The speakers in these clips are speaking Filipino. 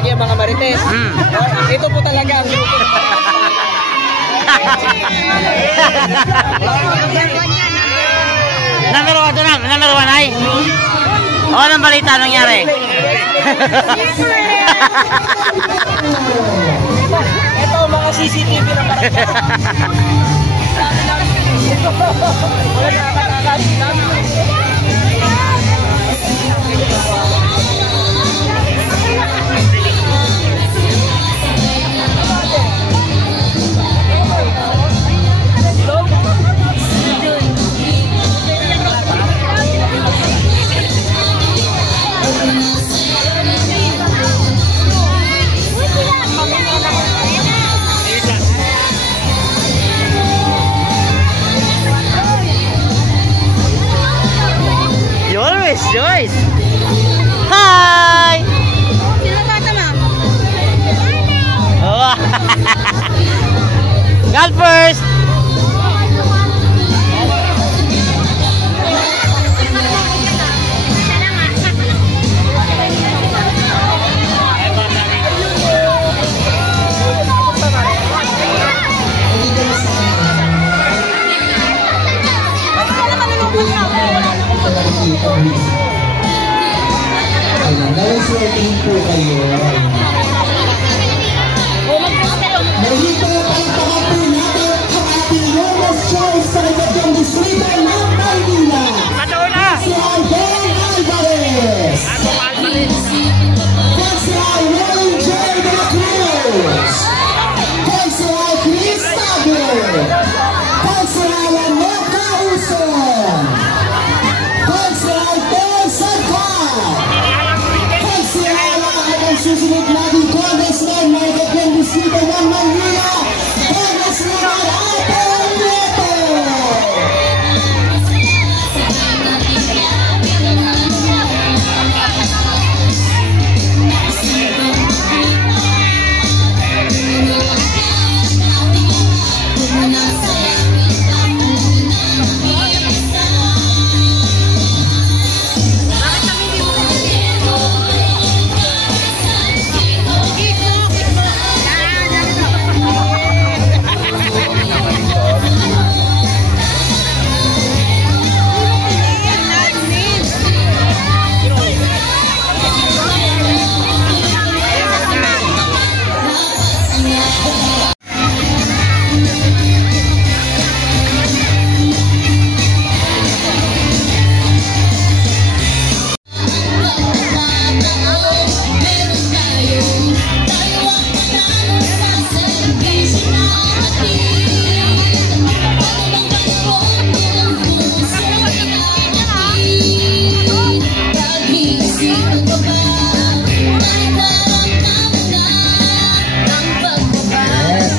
lagi ang mga Marites. Ito po talaga ang grupo ng Number 1 to number 1 ay? Oo, anong balita nangyari? Ito mga CCTV na parang Joyce! Hi! Sino bata mo? Oh. God first! Ayan, nag-sweating po kayo. Nahito ang pangapin natin ang ating lowest choice sa Ikatyang Distrito ng Maynila. Si Alden Alvarez. Si Rolling J. De La Cruz. Si Chris Tagle. Si Alano Causon. Si Alden Sarkar. Si Ala ang susunod natin Congressman ng Ikatyang Distrito ng Maynila. Congressman Apple Nieto.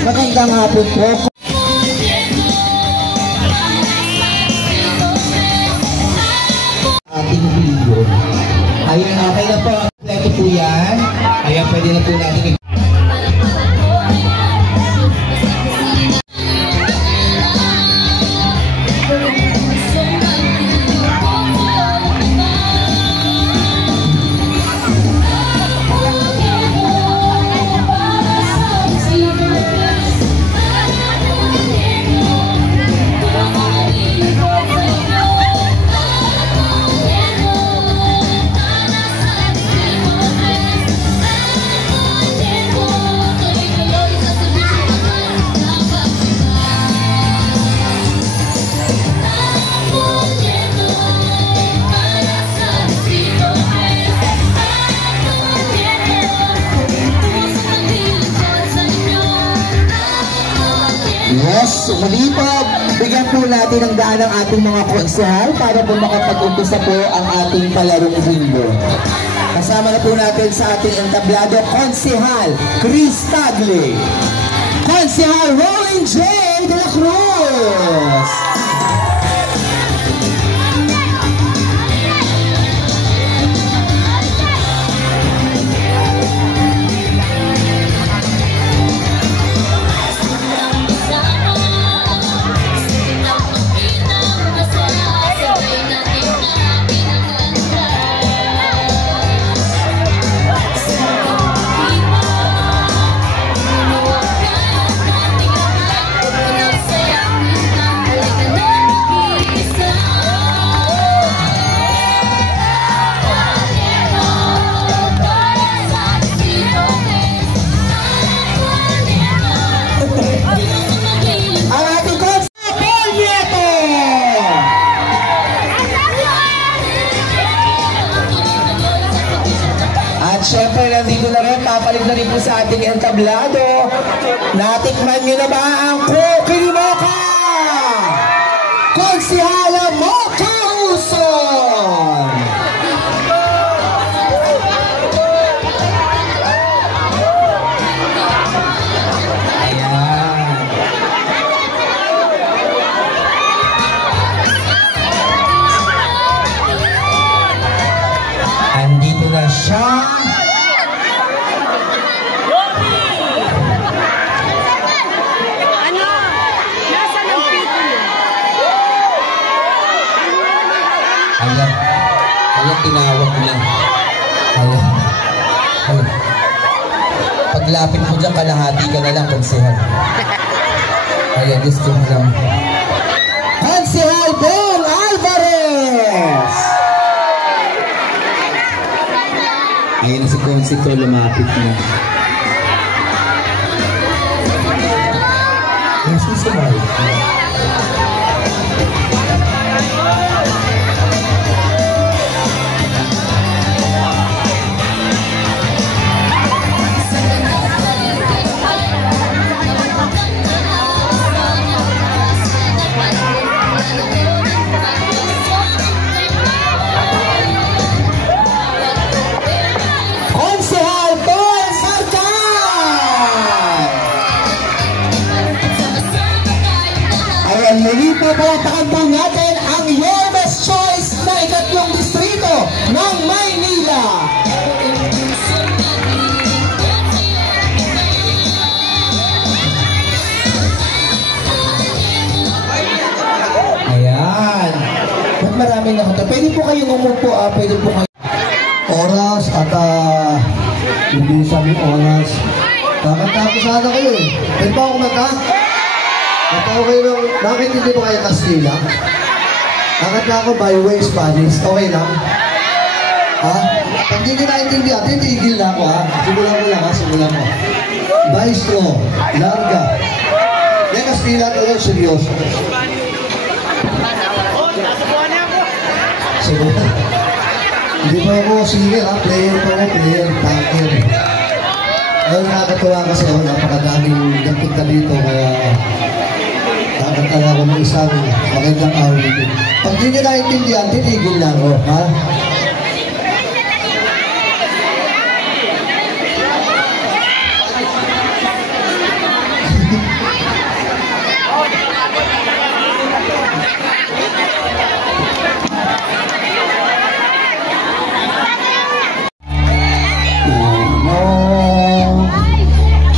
Magandang hapon po. Ating video. Ayun, okay na po. Ito po yan. Ayan, pwede na po natin. Yes, muli po, bigyan po natin ng daan ang ating mga konsehal para po makapag-umpisa po ang ating palarong mundo. Kasama na po natin sa ating entablado, Konsehal Chris Tagle, Konsehal Rolling J. De La Cruz, entablado. Natikman nyo na ba ang Cookie Mocha? Konsihala Mocha Uson! Andito na siya. Ano? Nasaan ang pito niya? Ayan, tinawag na. Ayan. Paglapit mo dyan, kalahati ka na lang, konsehal. Ayan, gusto mo lang. Konsehal Bong Alvarez! Ayan na si Konsito, lumapit na. Yes, si Sumay. Muli po palatakan po natin ang Your Best Choice na ikatlong distrito ng Maynila. Ayan. Ba't maraming nakita? Pwede po kayong umupo, pwede po kayo. Oras at hindi sabi oras. Kakanta ko sana kayo eh. Pwede pa ako kumanta? Okay lang. Bakit hindi mo kaya Kastila? Bakit na ako by way Spanish? Okay lang? Ha? Pag hindi nyo naintindihan, titigil na ako ha? Simulan mo lang ha? Simulan mo. Maestro, larga. Yan Kastila talaga, seryoso. Simulan. Hindi pa ako singer ha? Player pa ako, player, tanker. Ayun, nakakatuwa kasi ako, napakadaming nagpunta dito, kaya kakanta ako ng isang magandang awit. Pag di nyo naintindihan, titigil na ako, ha?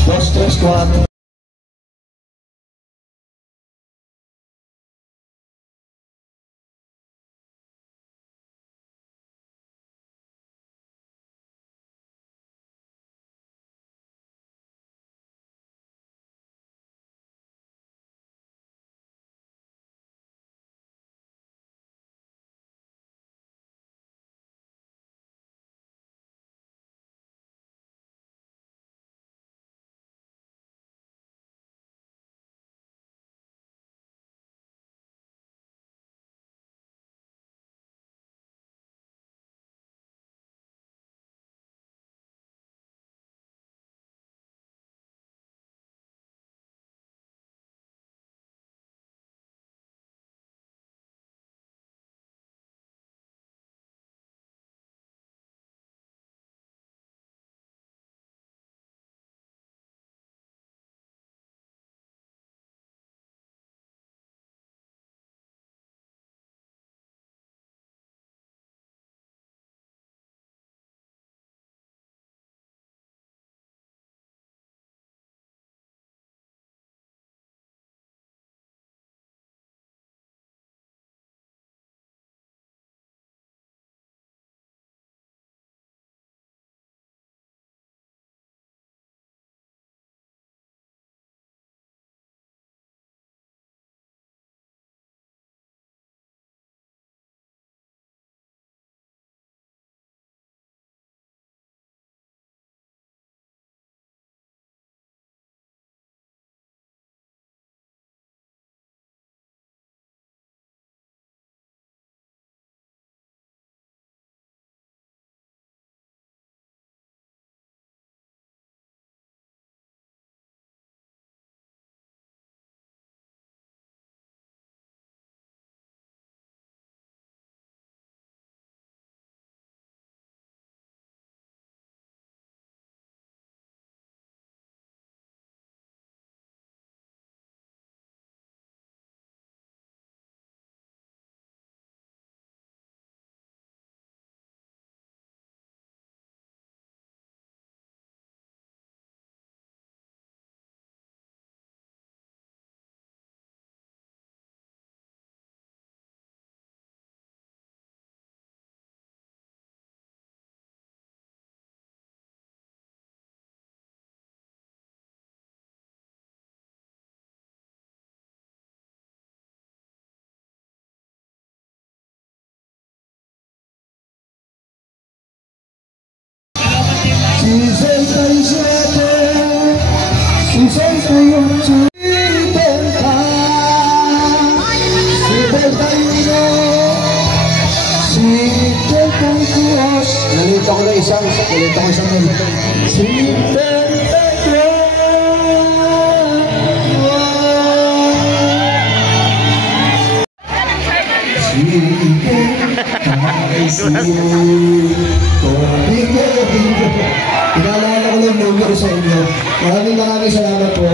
Dos, tres, cuatro. Nalito ko na isang. Pinaalala ko lang numero sa inyo. Maraming salamat po.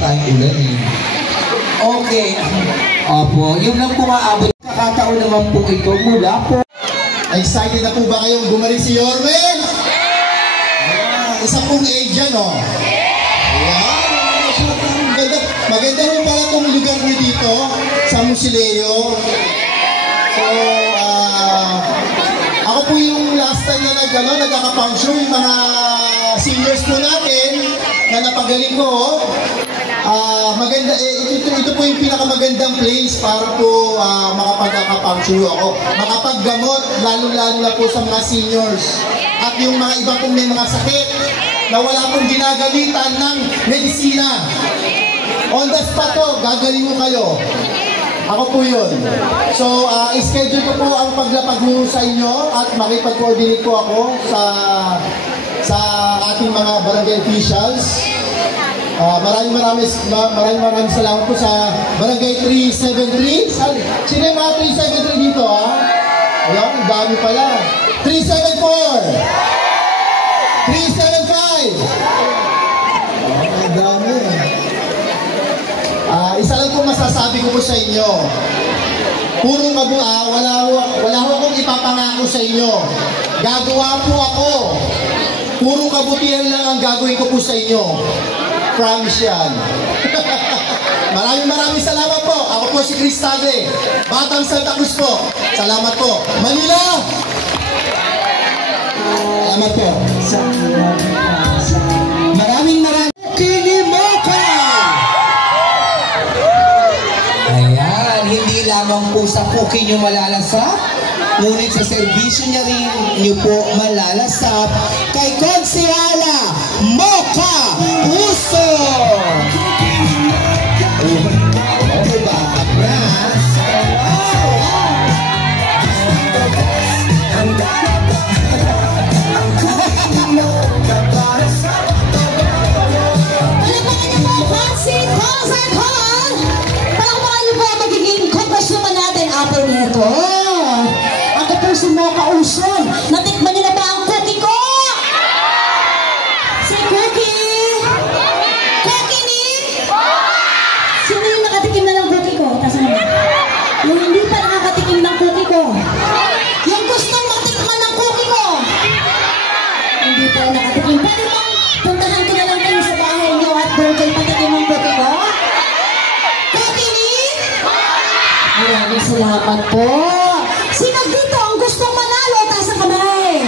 Tayong ulan eh. Okay. Opo, yun lang po maabot. Kakataon naman po ito mula po. Excited na po ba kayong gumaling si Yorme? Isa pong age yan, oh. Ayan. Maganda po pala itong lugar niyo dito sa Musileo. So, ako po yung last time na nagkaka-puncture yung mga seniors po natin na napagaling ko. Maganda, ito po yung pinakamagandang place para po makapagkaka-puncture ako. Makapaggamot, lalo-lalo na po sa mga seniors. At yung mga iba pong may mga sakit na wala pong ginagalitan ng medisina. On the spot po, gagaling mo kayo. Ako po yun. So, schedule ko po ang paglapag mo sa inyo at makipag-coordinate po ako sa ating mga barangay officials. Maraming salamat po sa Barangay 373. Sino yung mga 373 dito, ha? Ayan, ang dami pala. 374! 375! Ang dami. Isa lang po masasabi ko po sa inyo. Wala ho akong ipapangako sa inyo. Gagawa po ako. Puro kabutihan lang ang gagawin ko po sa inyo. Promise yan. Maraming salamat po. Ako po si Chris Tagre, Batang Santa Cruz po. Salamat po. Manila! Salamat po. Maraming Kinimoka! Ayan, hindi lamang po sa cookie nyo malalasap, ngunit sa servisyo niya rin nyo po malalasap kay Konsehala Mocha Puso! Okay ba? Abras! Ako po si Mocha Uson. Natikman niyo na ba ang cookie ko? Si Cookie! Cookie ni? Sino yung nakatikim na ng cookie ko? Tasa naman. Yung hindi pa nakakatikim ng cookie ko. Yung gustong matikman ng cookie ko. Hindi pa nakatikim. Pwede bang puntahan ko na lang kayo sa bahay niyo at doon kayo patikim ng cookie ko? Cookie ni? Maraming salamat po. Sino dito ang gustong manalo? Taas ang kamay.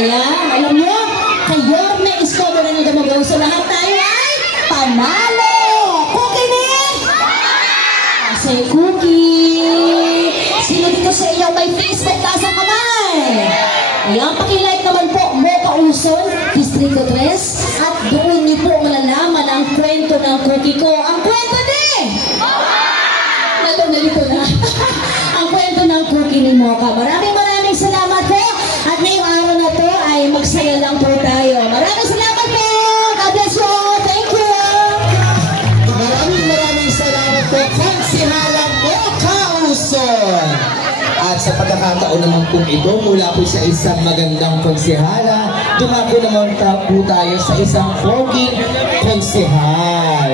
Ayan, alam nyo, kay Yorme Iskobo na nyo dumagaw. So lahat tayo ay panalo. Cookie ni? Kasi Cookie. Sino dito sa inyo may Facebook? Taas ang kamay. Ayan, pakilike naman po, Mocha Uson, Distrito 3. At doon nyo po malalaman ang kwento ng Cookie ko. Ang kwento ni? Nalito na. Ang kwento ng Cookie ni Mocha. Maraming salamat po. At ngayong araw na to ay magsaya lang po tayo. Maraming salamat po. God bless you. Thank you. Maraming salamat po, Konsehala Mocha Uson. At sa pagkakataon naman po ito, mula po sa isang magandang konsehala, dumako naman po tayo sa isang foging konsehal.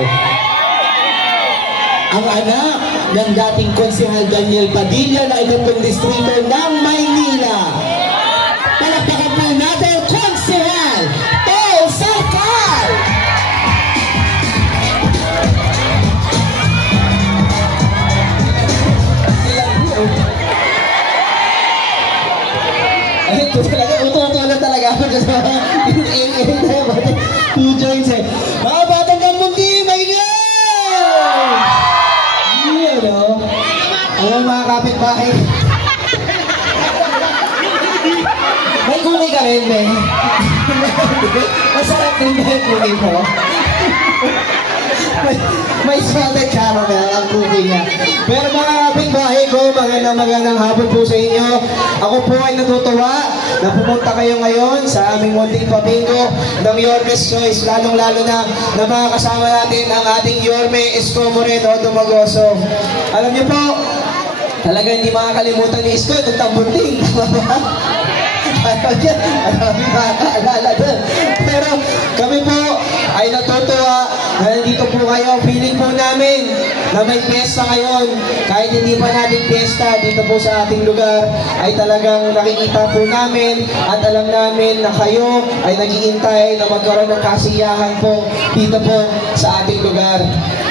Ang anak ng dating konsehal Daniel Padilla na ikatlong distrito ng Maynila. Palakpakan po natin, Konsehal Paul Sarkar! Ay, ito talaga, uto-uto talaga ako kasi two joints eh. Mga batang kambundi, maingay! Alam mga kapitbahay. May gulay ka rin, Ben. Masarap din ba yung cookie mo? may salted caramel ang cookie niya. Pero mga kapitbahay ko, magandang hapon po sa inyo. Ako po ay natutuwa na pumunta kayo ngayon sa aming munting pabingo ng Yorme's Choice. Lalong-lalo na makakasama natin ang ating Yorme Isko Moreno Dumagoso. Alam niyo po, talaga hindi makakalimutan ni Isko itong tambunting. Pero kami po ay natutuwa na nandito po kayo. Feeling po namin na may piyesta ngayon. Kahit hindi pa natin piyesta dito po sa ating lugar, ay talagang nakikita po namin at alam namin na kayo ay nag-iintay na magkaroon ng kasiyahan po dito po sa ating lugar.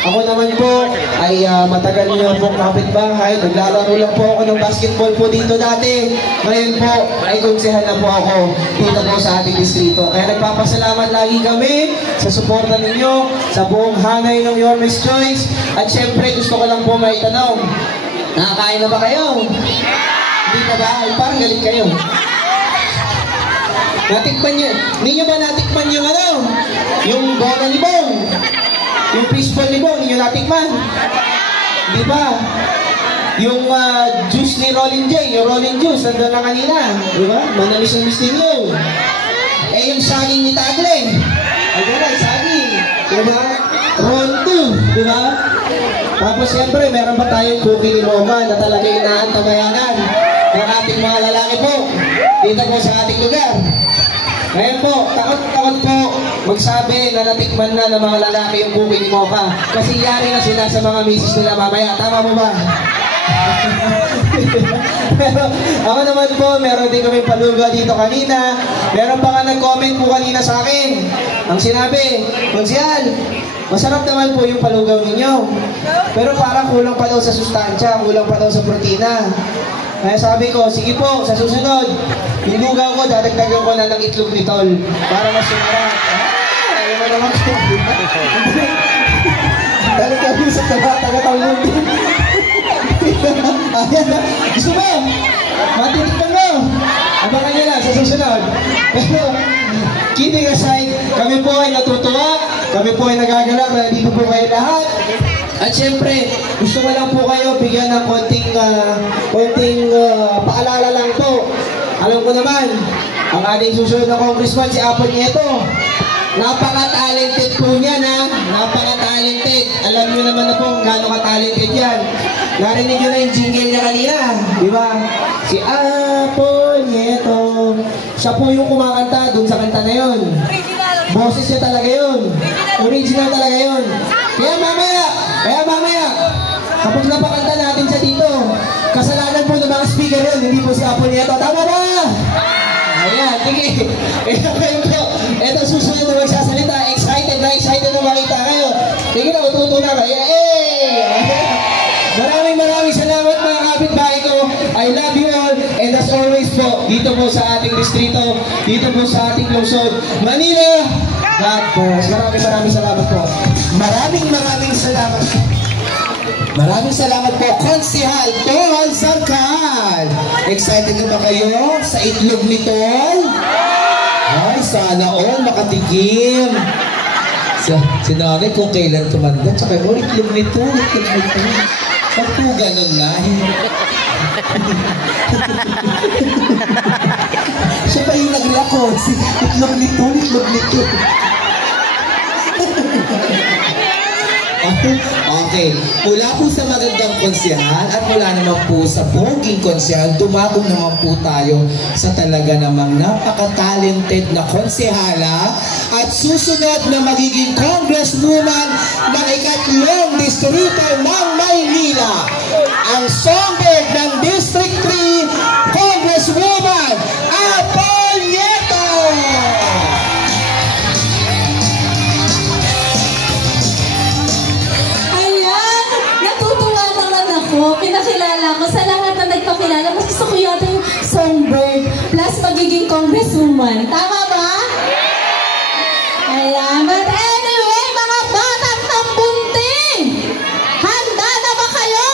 Ako naman po ay matagal niyo pong kapitbahay. Naglalaro lang po ako ng basketball po dito dati. Ngayon po ay konsehan na po ako dito po sa ating distrito. Kaya nagpapasalamat lagi kami sa suporta ninyo sa buong hanay ng Yorme's Choice. At syempre gusto ko lang po may tanong. Nakakain na ba kayo? Hindi pa ba? Ay, parang galit kayo. Natikman niyo? Hindi niyo ba natikman yung ano? Yung bola ni Bong? Yung fishball ni Bong, hindi nyo natikman? Di ba? Yung juice ni Rolling J, yung Rolling Juice, nandun na kanina. Di ba? Manamis-namis din yun. Eh, yung saging ni Tagle. Ayun na, saging. Di ba? Roll 2. Di ba? Tapos, siyempre, meron pa tayong cookie ni Moma na talaga inaantabayanan ng ating mga lalaki po dito po sa ating lugar. Ngayon po, takot po magsabi na natikman na ng mga lalaki yung cookie ni Mocha. Kasi yari na sila sa mga misis nila mamaya. Tama mo ba? Pero ako naman po, meron din kami paluga dito kanina. Meron pa nga nag-comment po kanina sa akin. Ang sinabi, Konsyal, masarap naman po yung palugaw ninyo. Pero parang kulang pa daw sa sustansya, kulang pa daw sa protina. Kaya sabi ko, sige po, sa susunod, yung lugaw ko, dadagdagan ko na ng itlog ni Tol. Para mas sumarap. Ayaw mo naman ko. Dali kami sa taga-tawin din. Ayan na. Gusto mo? Matitikman mo. Abangan nyo lang sa susunod. Pero, kidding aside, kami po ay natutuwa. Kami po ay nagagalak na dito po kayo lahat. At syempre, gusto ko lang po kayo bigyan ng konting paalala lang po. Alam ko naman, ang ating susunod na congressman, si Apo Nieto. Napaka-talented po niya na. Napaka-talented. Alam niyo naman na po kung gaano ka-talented yan. Narinig niyo na yung jingle niya kanina. Di ba? Si Apo Nieto. Siya po yung kumakanta dun sa kanta na yun. Boses niya talaga yun. Original talaga yun. Kaya mamaya, kapag napakanta natin siya dito, kasalanan po ng mga speaker yun, hindi po si Apo Nieto. Tama ba? Ayan, sige. Ito susunod na magsasalita. Excited na makita kayo. Sige na, ututo na kayo. Maraming salamat mga kapitbahay ko. I love you all. And as always po, dito po sa ating distrito, dito po sa ating lungsod, Manila, God bless. Maraming salamat po. Maraming salamat. Maraming salamat po, Konsehal Tol Sarkal. Excited na ba kayo sa itlog ni Tol? Ay, sana all makatikim. Sinabi kung kailan tumanda, tsaka itlog ni Tol, Ba't po ganun na? Siya pa yung naglakot. Itlog nito. Okay. Mula po sa magandang konsehal at mula naman po sa poging konsehal, dumagong naman po tayo sa talaga namang napaka-talented na konsehala at susunod na magiging congresswoman ng ikatlong distrito ng Maynila. Ang songbird ng District 3, Congresswoman Apo Nieto! Pinakilala ko sa lahat na nagpakilala. Mas gusto ko yata yung songbird plus magiging congresswoman. Tama ba? Ayan. But anyway, mga batang tambunting, handa na ba kayo?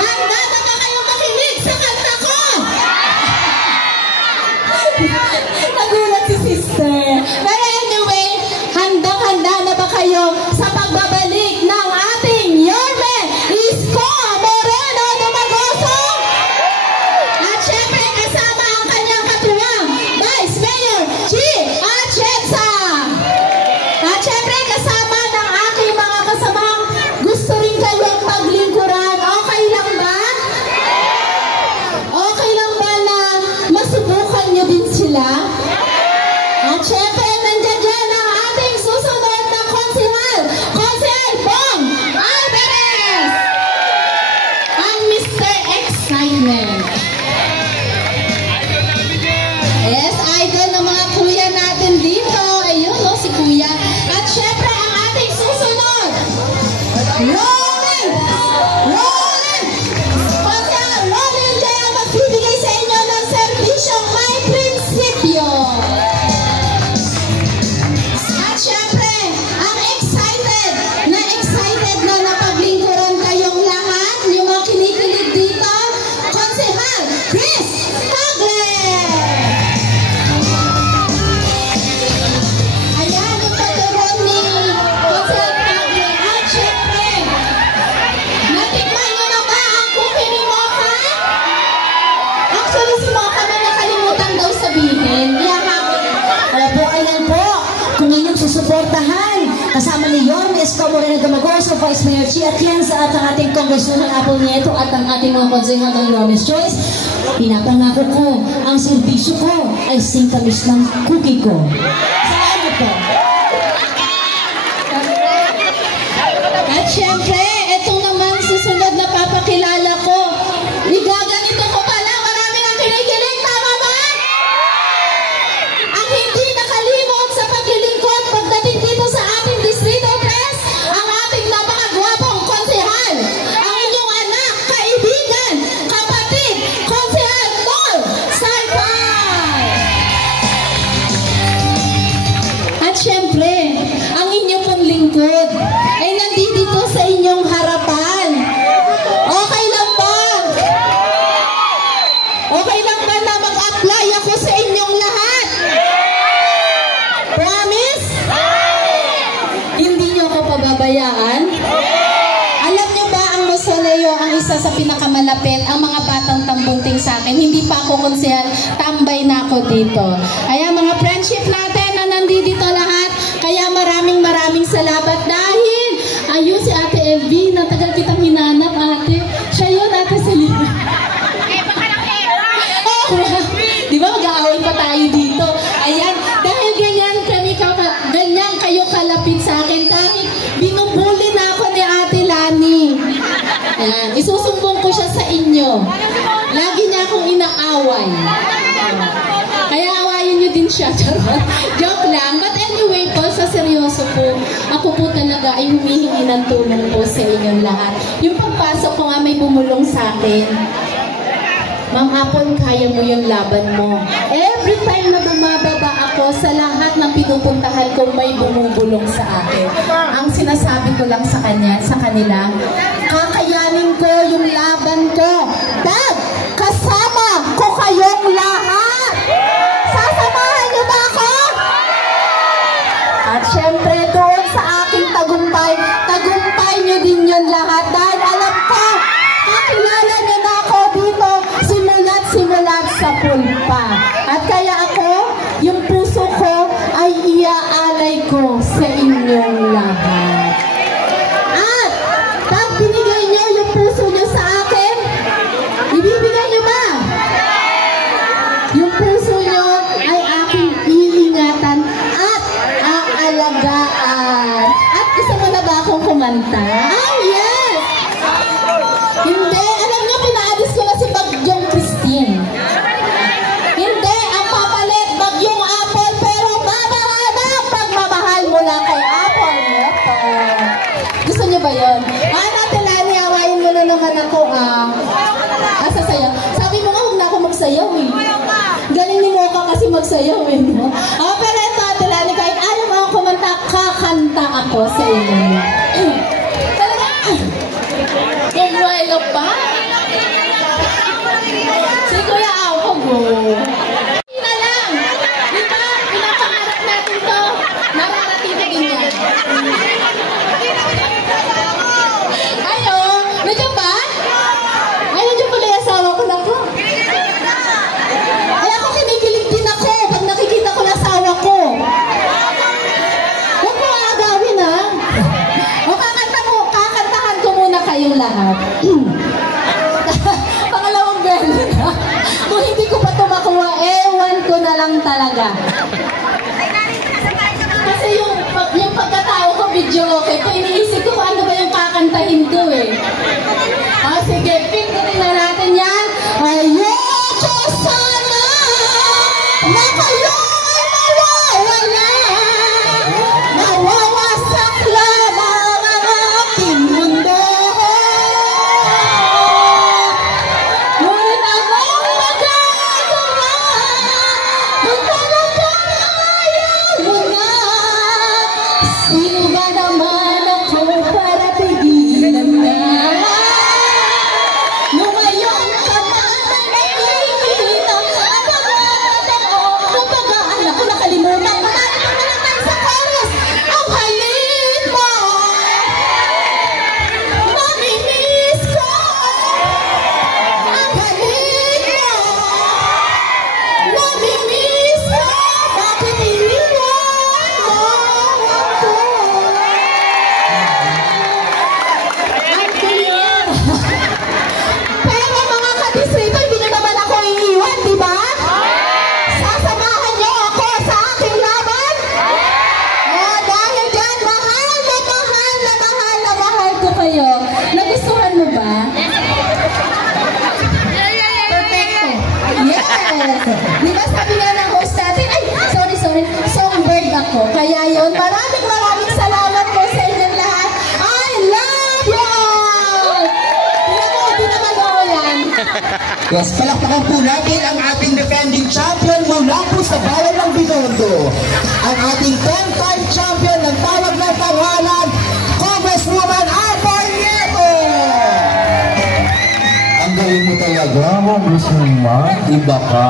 Handa na ba kayo makinig sa kanta ko? Nagulat Rolling! Rolling! Konsehal Rolling kaya magbibigay sa inyo ng serbisyong may prinsipyo. At syempre, ang excited na napaglingkuran kayong lahat, yung mga kinikilig dito, Konsehal Chris Tagle! Ayan, yung paturon ni Konsehal Tagle. At syempre, natikman nyo na ba ang cookie ni Mocha? Actually, si Mocha na nakalimutan daw sabihin. Opo, ayan po. Kung inyong susuportahan, kasama ni Yorme Escobar na Dumagoso, Vice Mayor Chi Atienza at ang ating Congresswoman Apple Nieto at ang ating mga konsehal ng Yorme's Choice, pinapangako ko, ang serbisyo ko ay singkamis ng cookie ko. Salamat po. At syempre, itong naman susunod na papakilala ko, igaganito ko pala, marami ang kinikilig, tama ba? Ang hindi nakalimot sa paglilingkod pagdating dito sa ating Distrito Press, ang ating napakagwapong konsehal, ang inyong anak, kaibigan, kapatid, Konsehal Tol Saipay! At syempre, ang inyong pong lingkod ay nandito sa inyong harapan. Okay lang ba? Okay lang ba na mag-apply ako sa inyong lahat? Promise? Hindi nyo ako pababayaan? Alam nyo ba ang Mausoleo ang isa sa pinakamalapit, ang mga batang tambunting sa akin. Hindi pa ako konsehal, tambay na ako dito. Kaya mga friendship natin na nandito lahat, kaya maraming salamat dahil ayun si Ate LV, natagal kitang hinanap ate. Siya yun ate Selena. Di ba mag-aaway pa tayo dito? Ayan, dahil ganyan kayo kalapit sa akin, kahit binubuli na ako ni Ate Lani. Ayan, isusumbong ko siya sa inyo. Lagi niya akong inaaway. Kaya awayin niyo din siya. Joke lang. But anyway po, sa seryoso po, ako po talaga ay humihingi ng tulong po sa inyong lahat. Yung pagpasok ko nga may bumulong sa akin. Ma'am Apple, kaya mo yung laban mo. Every time na bumababa ako, sa lahat ng pinupuntahan ko may bumubulong sa akin. Ang sinasabi ko lang sa kanila, kakayanin ko yung laban ko. Dad, kasama ko kayong lahat. Sasamahan niyo ba ako? At syempre doon sa aking tagumpay niyo din yun lahat. Dahil alam ko, kakilala niyo na ako dito simulat sa pulpa. At kaya ako, yung puso ko ay iaalay ko sa inyong lahat. At pag binigay niyo yung puso niyo sa akin, ibibigay niyo ba? Yung puso niyo ay aking iingatan at aalagaan. At gusto mo na ba akong kumanta? Ah, yes! Hindi, alam niyo, pinaalis ko na si Bagyong Christine. Hindi, ang papalit, Bagyong Apple, pero mamahal na pagmamahal mula kay Apple. Ito. Gusto niyo ba yun? Natin Lani, awayin mo na naman ako, sasayaw. Sabi mo nga, huwag na ako magsayaw, eh. Galing ni Mocha kasi magsayaw, eh. No? Pero ito, Ate Lani, kahit ayaw mo ako kumanta, kakanta ako sa inyo. Talaga, Buwelo pa? Si Kuya Awag, Hindi na lang. Di ba? Pinapangarap natin to. Mararating na din yan. Ayo, nandiyan ba? Ay, nandiyan pala yung asawa ko lang ko. Ay, ako kinikilig din ako pag nakikita ko yung asawa ko. Huwag mo agawin, ha? O kakantahan ko muna kayong lahat. Pangalawang belo na. Kung hindi ko pa ito makuha, ewan ko na lang talaga. Kasi yung pagkatao ko, video okay. Kung iniisip ko ano ba yung kakantahin ko eh. Sige, pindutin na natin yan. Ayoko sana na kayo'y mawawala. Mawawasak lang ang aking mundo. Sino ba naman ako para pigilan na? Lumayon ka na nakikita ang pagaan ako nakalimutan. Manalo na lang tayo sa chorus. Ang halik mo, mamimiss ko. Ang halik mo, mamimiss ko. Bakit iniwan mo ako? Ang clear. Pero mga kadistrito, hindi nyo naman ako iiwan, di ba? Sasamahan nyo ako sa aking laban? Dahil dyan, mahal na mahal na mahal na mahal ko kayo. Nagustuhan mo ba? Perfecto. Yes! Di ba sabi nga ng host natin, ay, sorry, songbird ako. Kaya yun, maraming salamat po sa inyong lahat. I love you all! Hindi naman ako yan. Yes, palakpakan po natin ang ating defending champion mula po sa bayan ng Binondo. Ang ating 10-time champion ng tawag ng pangalan, Congresswoman Apple Nieto! Ang galing mo talaga, Congresswoman. Iba ka.